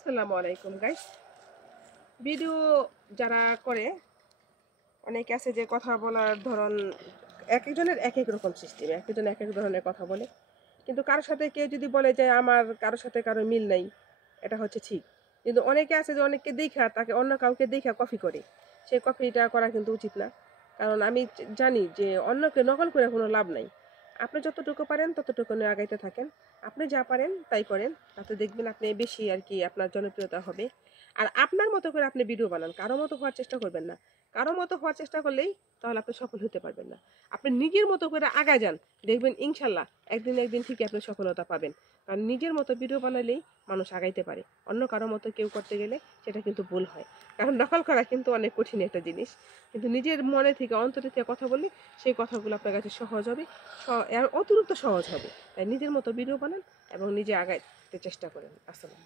আসসালামু আলাইকুম guys. Video যারা করে অনেকে আছে যে কথা বলার ধরন এক একজনের এক এক রকম সিস্টেম, এক একজন এক এক ধরনের কথা বলে। কিন্তু কারোর সাথে কেউ যদি বলে যে আমার কারোর সাথে কারো মিল নাই, এটা হচ্ছে ঠিক। কিন্তু অনেকে আছে যে অনেককে দেখা তাকে অন্য কাউকে দেখা কপি করে, সেই কপিটা করা কিন্তু উচিত না। কারণ আমি জানি যে অন্যকে নকল করে কোনো লাভ নাই। আপনি যতটুকু পারেন ততটুকু নিয়ে আগাইতে থাকেন। আপনি যা পারেন তাই করেন, তাতে দেখবেন আপনি বেশি আর কি আপনার জনপ্রিয়তা হবে। আর আপনার মতো করে আপনি ভিডিও বানান, কারো মতো হওয়ার চেষ্টা করবেন না। কারো মতো হওয়ার চেষ্টা করলেই তাহলে আপনি সফল হতে পারবেন না। আপনি নিজের মতো করে আগায় যান, দেখবেন ইনশাল্লাহ একদিন একদিন ঠিকই আপনি সফলতা পাবেন। কারণ নিজের মতো ভিডিও বানালেই মানুষ আগাইতে পারে। অন্য কারো মতো কেউ করতে গেলে সেটা কিন্তু ভুল হয়। কারণ নকল করা কিন্তু অনেক কঠিন একটা জিনিস। কিন্তু নিজের মনে থেকে অন্তর থেকে কথা বললে সেই কথাগুলো আপনার কাছে সহজ হবে, অতিরিক্ত সহজ হবে। তাই নিজের মতো ভিডিও বানান এবং নিজে আগাইতে চেষ্টা করেন। আসসালাম।